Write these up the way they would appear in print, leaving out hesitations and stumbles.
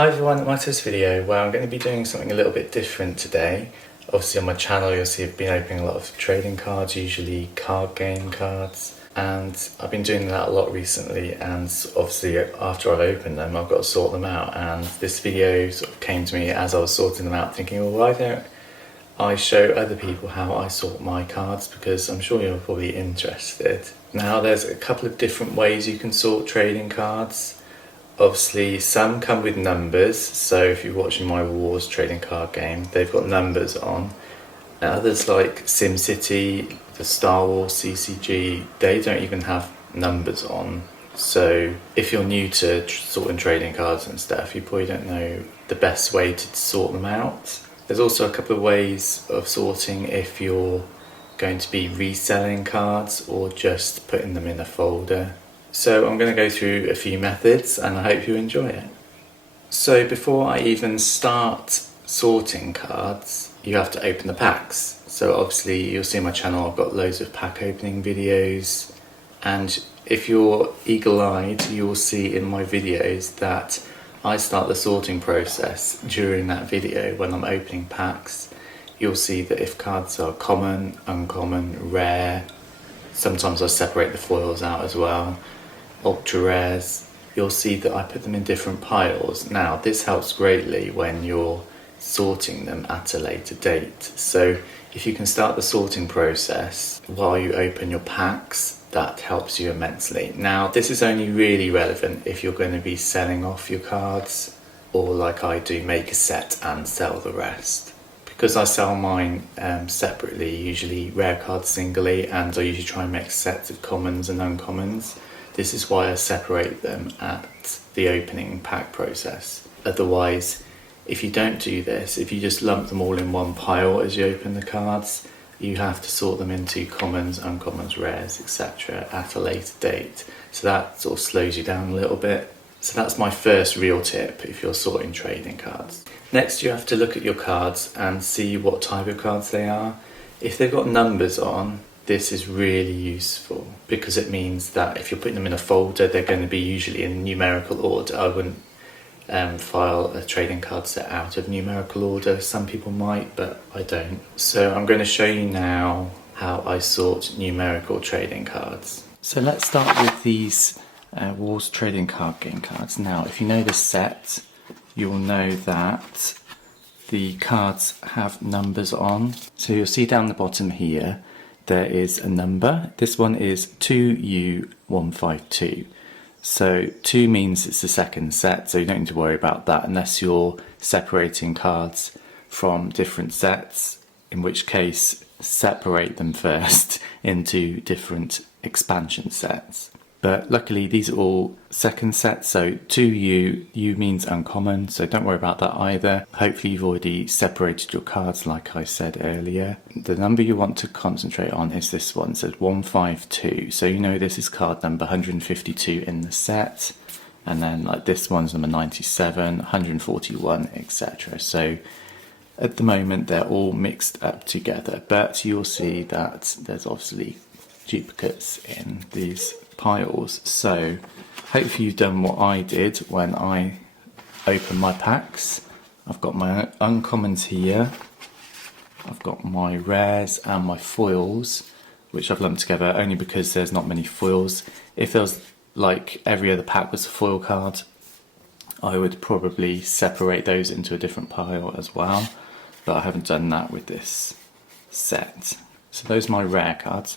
Hi everyone, welcome to this video where I'm going to be doing something a little bit different today. Obviously on my channel you'll see I've been opening a lot of trading cards, usually card game cards, and I've been doing that a lot recently, and obviously after I've opened them I've got to sort them out, and this video sort of came to me as I was sorting them out thinking, well, why don't I show other people how I sort my cards, because I'm sure you're probably interested. Now there's a couple of different ways you can sort trading cards. Obviously some come with numbers, so if you're watching my Wars trading card game, they've got numbers on. And others like SimCity, the Star Wars CCG, they don't even have numbers on. So if you're new to sorting trading cards and stuff, you probably don't know the best way to sort them out. There's also a couple of ways of sorting if you're going to be reselling cards or just putting them in a folder. So I'm going to go through a few methods and I hope you enjoy it. So before I even start sorting cards, you have to open the packs. So obviously you'll see on my channel I've got loads of pack opening videos, and if you're eagle-eyed you'll see in my videos that I start the sorting process during that video when I'm opening packs. You'll see that if cards are common, uncommon, rare, sometimes I separate the foils out as well, ultra rares, you'll see that I put them in different piles. Now this helps greatly when you're sorting them at a later date. So if you can start the sorting process while you open your packs, that helps you immensely. Now this is only really relevant if you're going to be selling off your cards, or like I do, make a set and sell the rest. Because I sell mine separately, usually rare cards singly, and I usually try and make sets of commons and uncommons. This is why I separate them at the opening pack process. Otherwise, if you don't do this, if you just lump them all in one pile as you open the cards, you have to sort them into commons, uncommons, rares, etc. at a later date. So that sort of slows you down a little bit. So that's my first real tip if you're sorting trading cards. Next you have to look at your cards and see what type of cards they are. If they've got numbers on, this is really useful because it means that if you're putting them in a folder, they're going to be usually in numerical order. I wouldn't file a trading card set out of numerical order. Some people might, but I don't. So I'm going to show you now how I sort numerical trading cards. So let's start with these Wars trading card game cards. Now if you know this set, you'll know that the cards have numbers on. So you'll see down the bottom here there is a number. This one is 2U152. So 2 means it's the second set, so you don't need to worry about that unless you're separating cards from different sets, in which case separate them first into different expansion sets. But luckily these are all second sets, so 2U, U means uncommon, so don't worry about that either. Hopefully you've already separated your cards like I said earlier. The number you want to concentrate on is this one, it says 152, so you know this is card number 152 in the set, and then like this one's number 97, 141, etc. So at the moment they're all mixed up together, but you'll see that there's obviously duplicates in these piles. So hopefully you've done what I did when I opened my packs. I've got my uncommons here, I've got my rares and my foils, which I've lumped together only because there's not many foils. If there was like every other pack was a foil card, I would probably separate those into a different pile as well, but I haven't done that with this set. So those are my rare cards,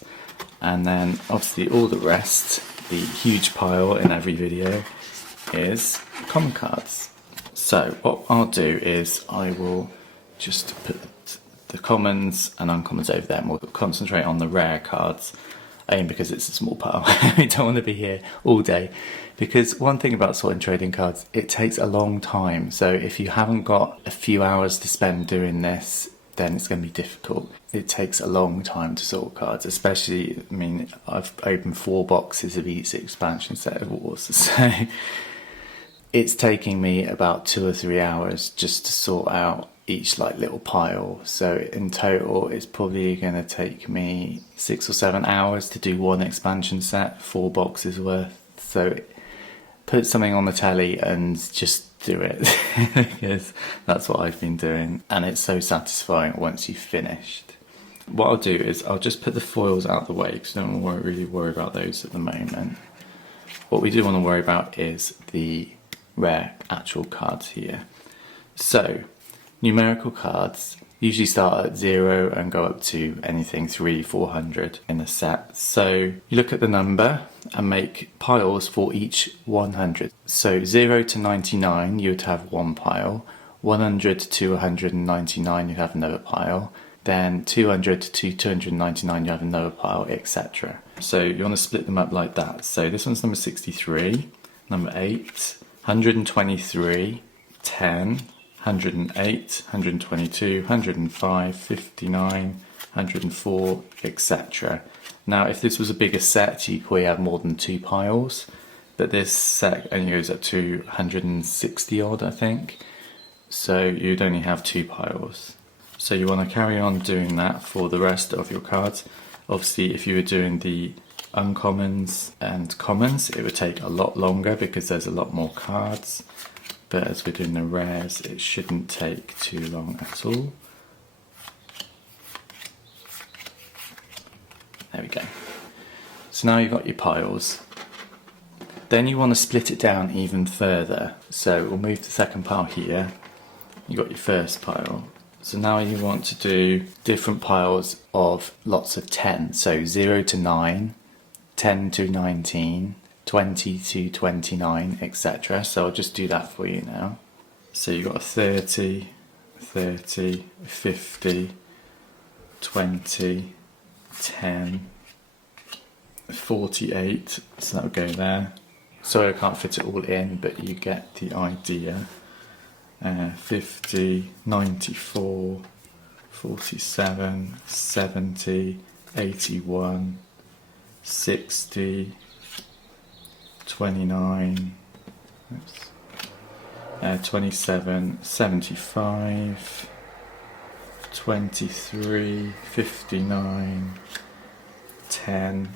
and then obviously all the rest, the huge pile in every video, is common cards. So what I'll do is I will just put the commons and uncommons over there, and we'll concentrate on the rare cards, because it's a small pile. We don't want to be here all day, because one thing about sorting trading cards, it takes a long time. So if you haven't got a few hours to spend doing this, then it's going to be difficult. It takes a long time to sort cards, especially, I mean, I've opened 4 boxes of each expansion set of Wars, so it's taking me about 2 or 3 hours just to sort out each like little pile. So in total it's probably going to take me 6 or 7 hours to do one expansion set, 4 boxes worth. So put something on the telly and just do it because that's what I've been doing, and it's so satisfying once you've finished. What I'll do is I'll just put the foils out of the way because I don't really worry about those at the moment. What we do want to worry about is the rare actual cards here. So, numerical cards usually start at 0 and go up to anything 300-400 in a set. So you look at the number and make piles for each 100. So 0 to 99 you would have one pile, 100 to 199 you'd have another pile, then 200 to 299 you have another pile, etc. So you want to split them up like that. So this one's number 63, number 8, 123, 10, 108, 122, 105, 59, 104, etc. Now if this was a bigger set you'd probably have more than 2 piles, but this set only goes up to 160 odd I think, so you'd only have 2 piles. So you want to carry on doing that for the rest of your cards. Obviously if you were doing the uncommons and commons it would take a lot longer because there's a lot more cards. But as we're doing the rares, it shouldn't take too long at all. There we go. So now you've got your piles. Then you want to split it down even further. So we'll move the second pile here. You've got your first pile. So now you want to do different piles of lots of 10. So 0 to 9, 10 to 19, 20 to 29, etc. So I'll just do that for you now. So you've got a 30, 30, 50, 20, 10, 48, so that'll go there. Sorry I can't fit it all in, but you get the idea. 50, 94, 47, 70, 81, 60, 29, 27, 75, 23, 59, 10,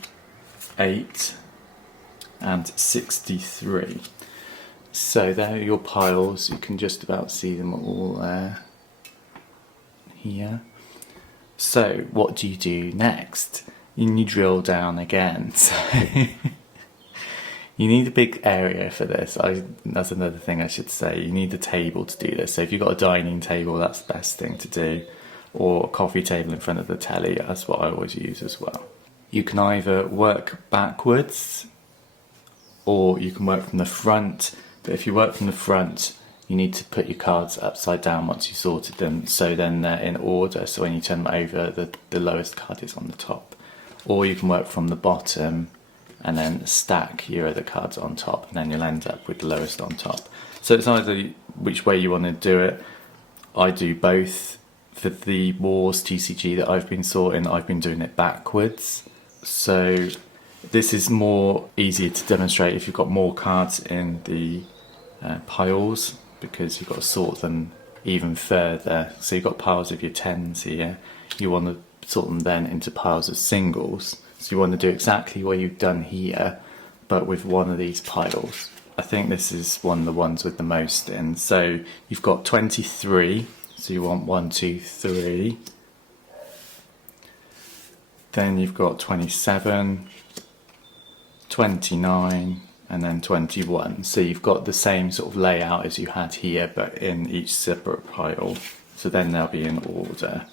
8 and 63. So there are your piles, you can just about see them all there, here. So what do you do next? You drill down again. So you need a big area for this. That's another thing I should say. You need a table to do this. So if you've got a dining table, that's the best thing to do. Or a coffee table in front of the telly, that's what I always use as well. You can either work backwards or you can work from the front. But if you work from the front, you need to put your cards upside down once you've sorted them, so then they're in order, so when you turn them over, the lowest card is on the top. Or you can work from the bottom and then stack your other cards on top, and then you'll end up with the lowest on top. So it's either which way you want to do it. I do both. For the Wars CCG that I've been sorting, I've been doing it backwards. So this is more easier to demonstrate if you've got more cards in the piles, because you've got to sort them even further. So you've got piles of your 10s here, you want to sort them then into piles of singles. So you want to do exactly what you've done here, but with one of these piles. I think this is one of the ones with the most in. So you've got 23, so you want 1, 2, 3. Then you've got 27, 29, and then 21. So you've got the same sort of layout as you had here, but in each separate pile. So then they'll be in order.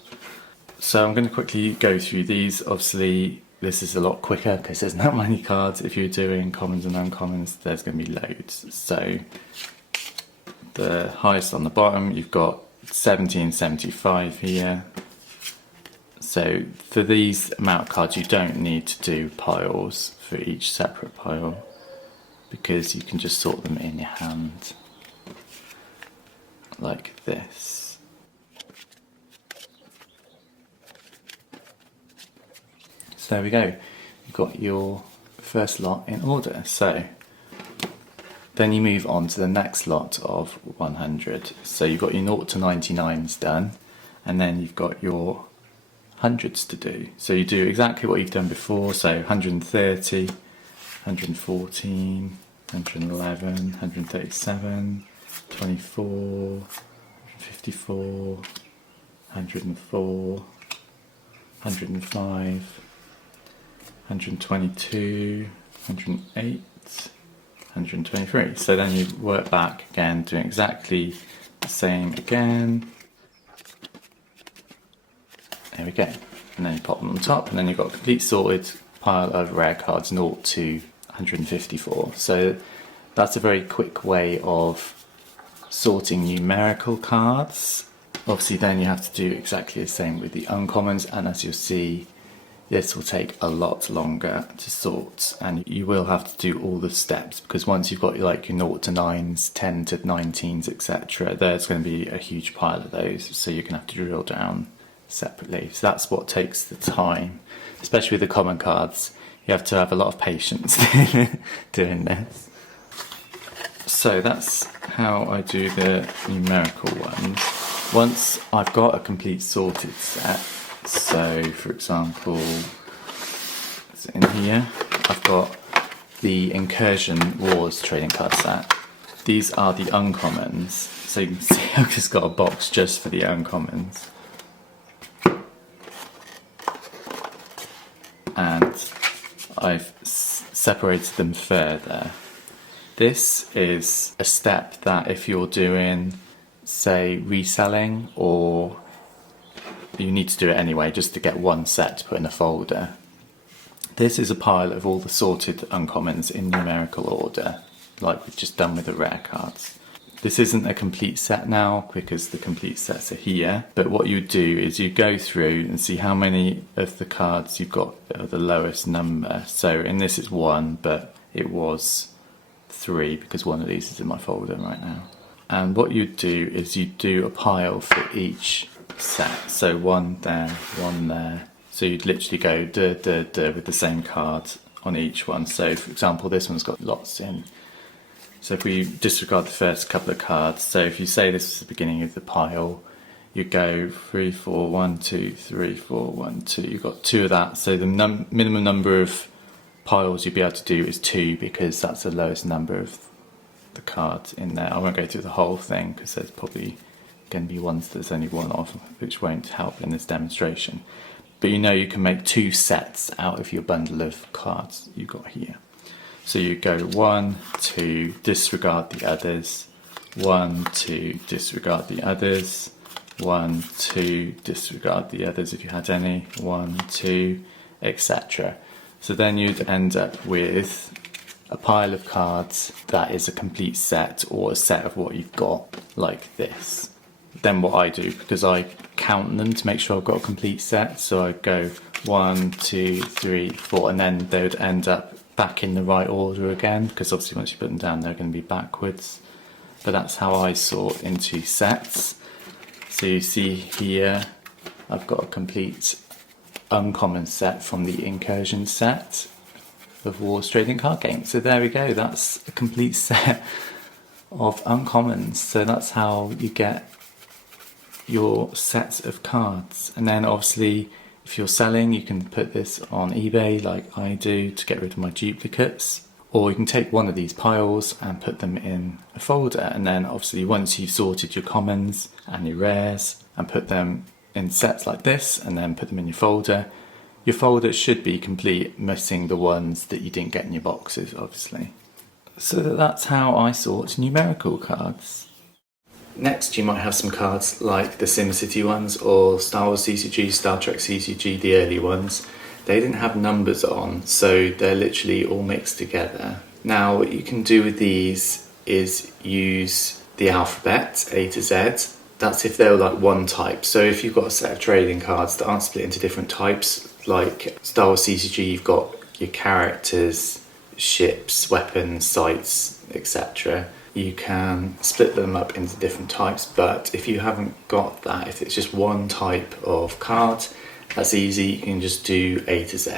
So I'm going to quickly go through these. Obviously, this is a lot quicker because there's not many cards. If you're doing commons and uncommons, there's going to be loads. So the highest on the bottom, you've got 1775 here. So for these amount of cards, you don't need to do piles for each separate pile, because you can just sort them in your hand like this. So there we go, you've got your first lot in order. So then you move on to the next lot of 100. So you've got your 0 to 99s done, and then you've got your hundreds to do. So you do exactly what you've done before, so 130, 114, 111, 137, 24, 54, 104, 105, 122, 108, 123. So then you work back again, doing exactly the same again. There we go. And then you pop them on top, and then you've got a complete sorted pile of rare cards, 0 to 154. So that's a very quick way of sorting numerical cards. Obviously then you have to do exactly the same with the uncommons, and as you'll see, this will take a lot longer to sort, and you will have to do all the steps, because once you've got like your 0 to 9s, 10 to 19s, etc., there's going to be a huge pile of those, so you're going to have to drill down separately. So that's what takes the time, especially with the common cards. You have to have a lot of patience doing this. So that's how I do the numerical ones. Once I've got a complete sorted set, so for example, it's in here, I've got the Incursion Wars trading card set. These are the uncommons, so you can see I've just got a box just for the uncommons. And I've separated them further. This is a step that if you're doing, say, reselling, or you need to do it anyway just to get one set to put in a folder. This is a pile of all the sorted uncommons in numerical order, like we've just done with the rare cards. This isn't a complete set now because the complete sets are here, but what you do is you go through and see how many of the cards you've got at the lowest number. So in this it's 1, but it was 3 because one of these is in my folder right now. And what you do is you do a pile for each set. So 1 there, 1 there. So you'd literally go with the same card on each one. So for example, this one's got lots in. So if we disregard the first couple of cards, so if you say this is the beginning of the pile, you go 3, 4, 1, 2, 3, 4, 1, 2. You've got 2 of that. So the minimum number of piles you'll be able to do is 2 because that's the lowest number of the cards in there. I won't go through the whole thing because there's probably going to be ones there's only one of, which won't help in this demonstration. But you know you can make 2 sets out of your bundle of cards you've got here. So you go 1, 2, disregard the others, 1, 2, disregard the others, 1, 2, disregard the others if you had any, 1, 2, etc. So then you'd end up with a pile of cards that is a complete set, or a set of what you've got, like this. Then what I do, because I count them to make sure I've got a complete set, so I go 1, 2, 3, 4, and then they would end up back in the right order again, because obviously once you put them down they're going to be backwards. But that's how I sort into sets. So you see here I've got a complete uncommon set from the Incursion set of Wars Trading Card Game. So there we go, that's a complete set of uncommons. So that's how you get your sets of cards. And then obviously if you're selling, you can put this on eBay like I do to get rid of my duplicates, or you can take one of these piles and put them in a folder, and then obviously once you've sorted your commons and your rares and put them in sets like this and then put them in your folder should be complete, missing the ones that you didn't get in your boxes obviously. So that's how I sort numerical cards. Next you might have some cards like the SimCity ones or Star Wars CCG, Star Trek CCG, the early ones. They didn't have numbers on, so they're literally all mixed together. Now what you can do with these is use the alphabet, A to Z. That's if they're like one type. So if you've got a set of trading cards that aren't split into different types, like Star Wars CCG, you've got your characters, ships, weapons, sites, etc. You can split them up into different types, but if you haven't got that, if it's just one type of card, that's easy, you can just do A to Z.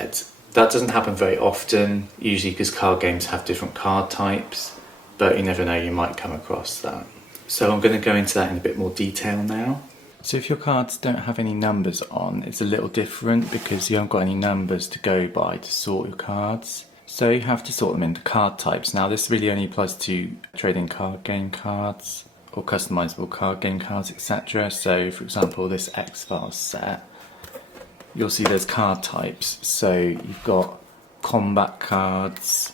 That doesn't happen very often, usually because card games have different card types, but you never know, you might come across that. So I'm going to go into that in a bit more detail now. So if your cards don't have any numbers on, it's a little different because you haven't got any numbers to go by to sort your cards. So you have to sort them into card types. Now this really only applies to trading card game cards or customizable card game cards, etc. So for example, this X-Files set, you'll see there's card types. So you've got combat cards,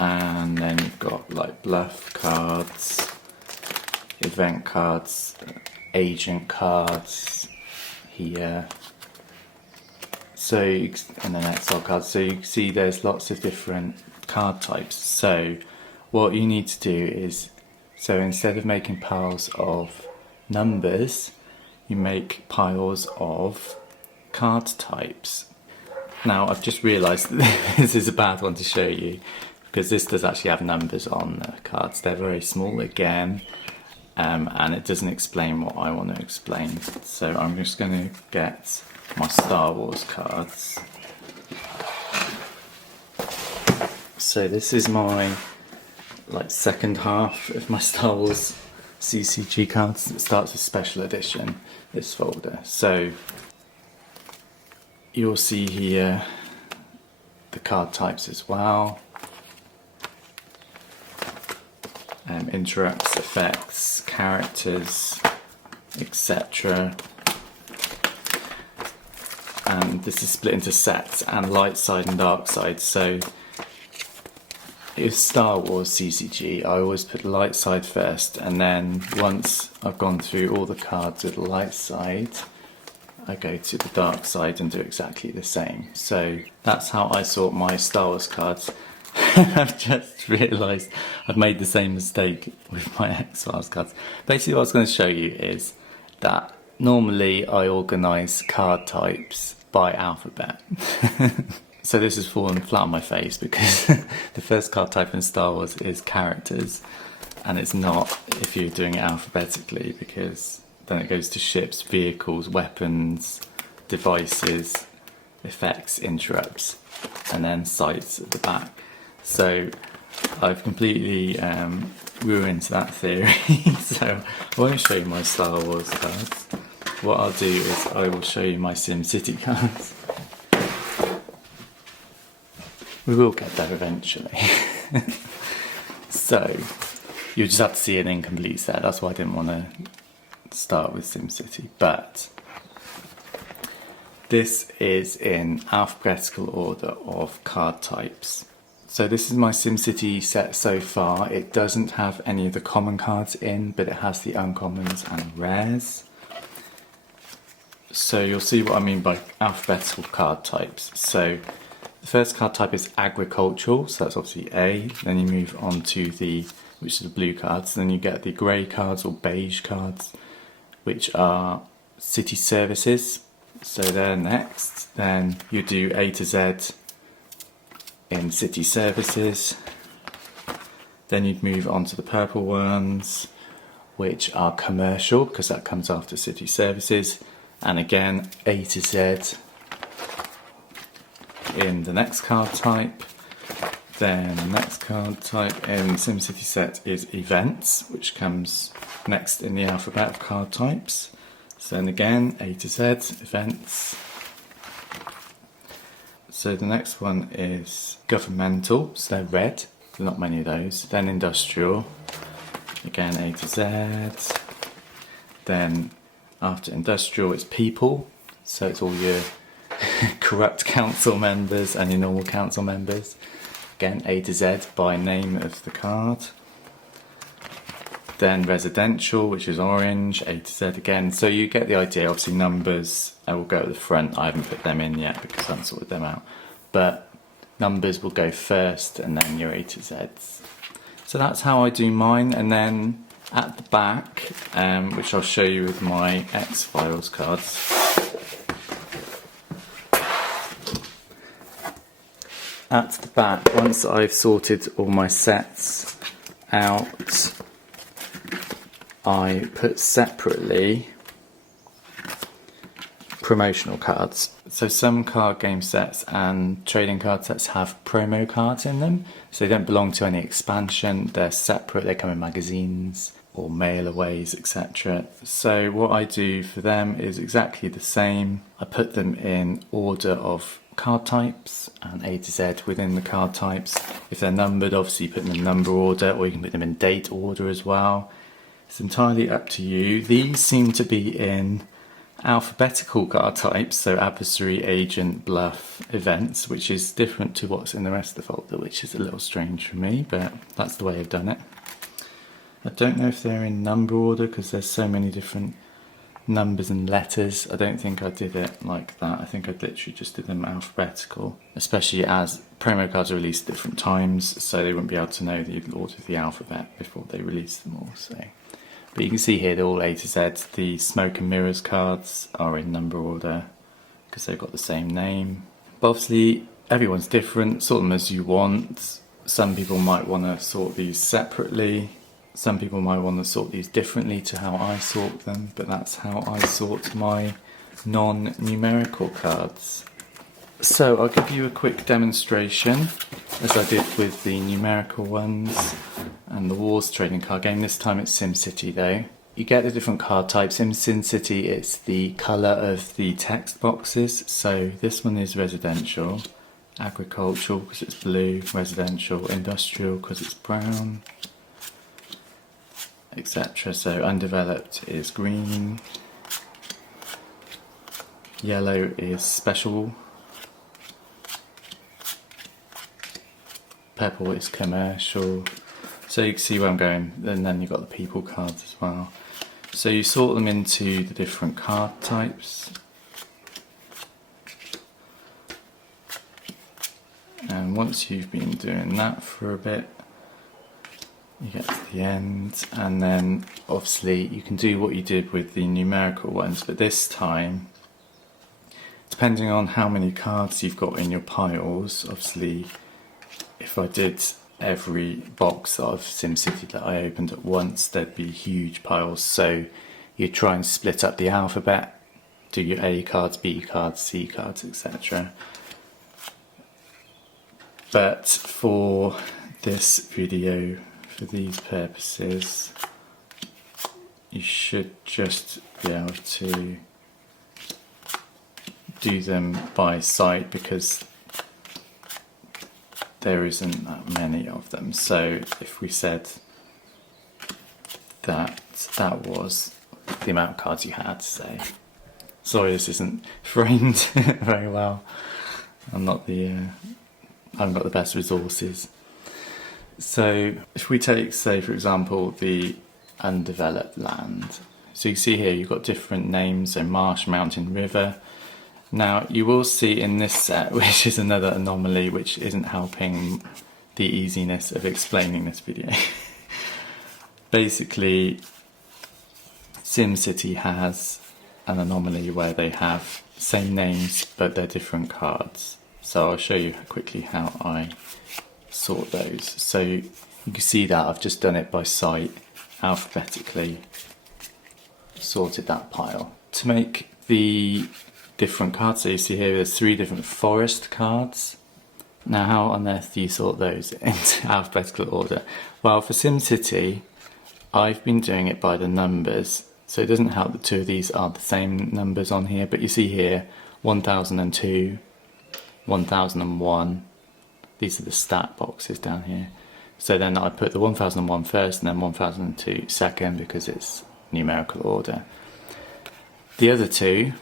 and then you've got like bluff cards, event cards, agent cards here. So, and then exile cards. So you see there's lots of different card types. So what you need to do is, so instead of making piles of numbers, you make piles of card types. Now I've just realised that this is a bad one to show you, because this does actually have numbers on the cards. They're very small again, and it doesn't explain what I want to explain. So I'm just going to get my Star Wars cards. So this is my second half of my Star Wars CCG cards. It starts with special edition, this folder. So you'll see here the card types as well. Interrupts, effects, characters, etc. And this is split into sets and light side and dark side. So if Star Wars CCG, I always put the light side first, and then once I've gone through all the cards with the light side, I go to the dark side and do exactly the same. So that's how I sort my Star Wars cards. I've just realised I've made the same mistake with my X-Files cards. Basically what I was going to show you is that normally I organise card types by alphabet. So this has fallen flat on my face because the first card type in Star Wars is characters, and it's not if you're doing it alphabetically, because then it goes to ships, vehicles, weapons, devices, effects, interrupts, and then sights at the back. So I've completely ruined that theory. So I won't show you my Star Wars cards. What I'll do is I will show you my SimCity cards. We will get there eventually. So you just have to see an incomplete set. That's why I didn't want to start with SimCity. But this is in alphabetical order of card types. So this is my SimCity set so far. It doesn't have any of the common cards in, but it has the uncommons and rares. So you'll see what I mean by alphabetical card types. So the first card type is agricultural, so that's obviously A. Then you move on to which is the blue cards. Then you get the grey cards or beige cards, which are city services. So they're next. Then you do A to Z in city services. Then you'd move on to the purple ones, which are commercial, because that comes after city services. And again, A to Z in the next card type. Then the next card type in SimCity set is events, which comes next in the alphabet of card types. So then again, A to Z, events. So the next one is governmental, so they're red, there's not many of those. Then industrial, again A to Z. Then after industrial it's people, so it's all your corrupt council members and your normal council members. Again A to Z by name of the card. Then residential, which is orange, A to Z again. So you get the idea. Obviously numbers, I will go at the front. I haven't put them in yet because I haven't sorted them out. But numbers will go first and then your A to Zs. So that's how I do mine. And then at the back, which I'll show you with my X-Files cards. At the back, once I've sorted all my sets out, I put separately promotional cards. So some card game sets and trading card sets have promo cards in them, so they don't belong to any expansion, they're separate, they come in magazines or mailaways, etc. So what I do for them is exactly the same. I put them in order of card types and A to Z within the card types. If they're numbered, obviously you put them in number order, or you can put them in date order as well. It's entirely up to you. These seem to be in alphabetical card types, so adversary, agent, bluff, events, which is different to what's in the rest of the folder, which is a little strange for me, but that's the way I've done it. I don't know if they're in number order because there's so many different numbers and letters. I don't think I did it like that. I think I literally just did them alphabetical, especially as promo cards are released at different times, so they wouldn't be able to know the order of the alphabet before they release them all. So, but you can see here they're all A to Z. The smoke and mirrors cards are in number order because they've got the same name. But obviously everyone's different, sort them as you want. Some people might want to sort these separately. Some people might want to sort these differently to how I sort them, but that's how I sort my non-numerical cards. So I'll give you a quick demonstration, as I did with the numerical ones and the Wars trading card game. This time it's SimCity though. You get the different card types. In SimCity it's the colour of the text boxes, so this one is residential, agricultural because it's blue, residential, industrial because it's brown, etc. So undeveloped is green, yellow is special, purple is commercial. So you can see where I'm going, and then you've got the people cards as well. So you sort them into the different card types, and once you've been doing that for a bit, you get to the end, and then obviously you can do what you did with the numerical ones, but this time, depending on how many cards you've got in your piles, obviously if I did every box of SimCity that I opened at once, there'd be huge piles, so you try and split up the alphabet, do your A cards, B cards, C cards, etc. But for this video, for these purposes, you should just be able to do them by sight because there isn't that many of them. So if we said that that was the amount of cards you had, say. Sorry, this isn't framed very well. I haven't got the best resources. So if we take, say for example, the undeveloped land. So you see here you've got different names, so marsh, mountain, river. Now you will see in this set, which is another anomaly which isn't helping the easiness of explaining this video. Basically, SimCity has an anomaly where they have same names but they're different cards. So I'll show you quickly how I sort those. So you can see that I've just done it by sight, alphabetically sorted that pile. To make the different cards, so you see here there's 3 different forest cards. Now how on earth do you sort those into alphabetical order? Well, for SimCity I've been doing it by the numbers, so it doesn't help that 2 of these are the same numbers on here, but you see here 1002, 1001, these are the stat boxes down here. So then I put the 1001 first and then 1002 second because it's numerical order. The other 2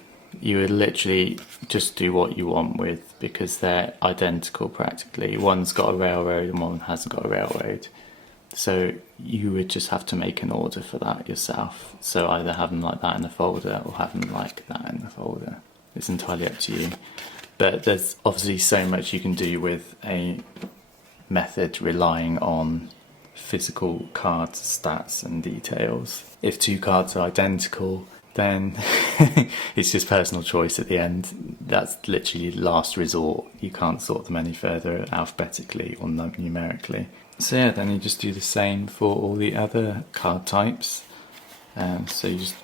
you would literally just do what you want with because they're identical practically. One's got a railroad and one hasn't got a railroad. So you would just have to make an order for that yourself. So either have them like that in the folder or have them like that in the folder. It's entirely up to you. But there's obviously so much you can do with a method relying on physical cards, stats and details. If 2 cards are identical, then it's just personal choice at the end. That's literally last resort. You can't sort them any further alphabetically or numerically. So yeah, then you just do the same for all the other card types. So you just,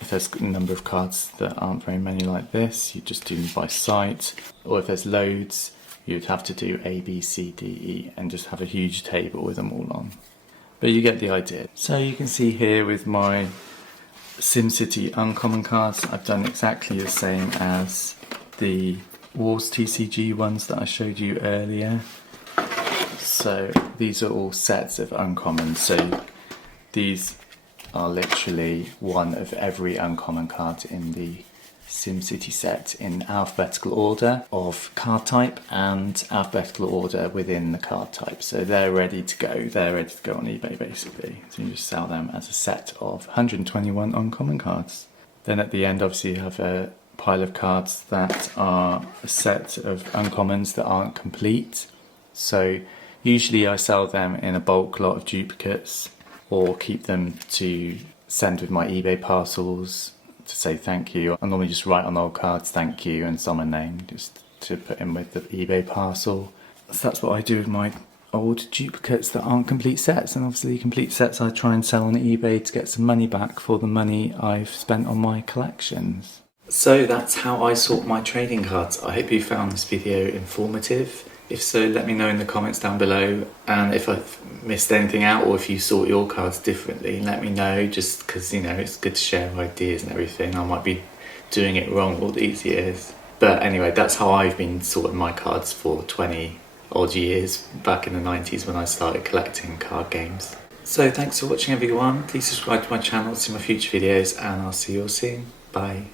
if there's a number of cards that aren't very many like this, you just do them by sight. Or if there's loads, you'd have to do A, B, C, D, E and just have a huge table with them all on. But you get the idea. So you can see here with my SimCity uncommon cards, I've done exactly the same as the Wars TCG ones that I showed you earlier. So these are all sets of uncommons. So these are literally one of every uncommon card in the SimCity set in alphabetical order of card type and alphabetical order within the card type. So they're ready to go. They're ready to go on eBay basically. So you just sell them as a set of 121 uncommon cards. Then at the end, obviously, you have a pile of cards that are a set of uncommons that aren't complete. So usually I sell them in a bulk lot of duplicates or keep them to send with my eBay parcels to say thank you. I normally just write on old cards thank you and someone name just to put in with the eBay parcel. So that's what I do with my old duplicates that aren't complete sets, and obviously complete sets I try and sell on eBay to get some money back for the money I've spent on my collections. So that's how I sort my trading cards. I hope you found this video informative. If so, let me know in the comments down below, and if I've missed anything out or if you sort your cards differently, let me know, just because, you know, it's good to share ideas and everything. I might be doing it wrong all these years. But anyway, that's how I've been sorting my cards for 20 odd years, back in the 90s when I started collecting card games. So thanks for watching everyone. Please subscribe to my channel to see my future videos, and I'll see you all soon. Bye.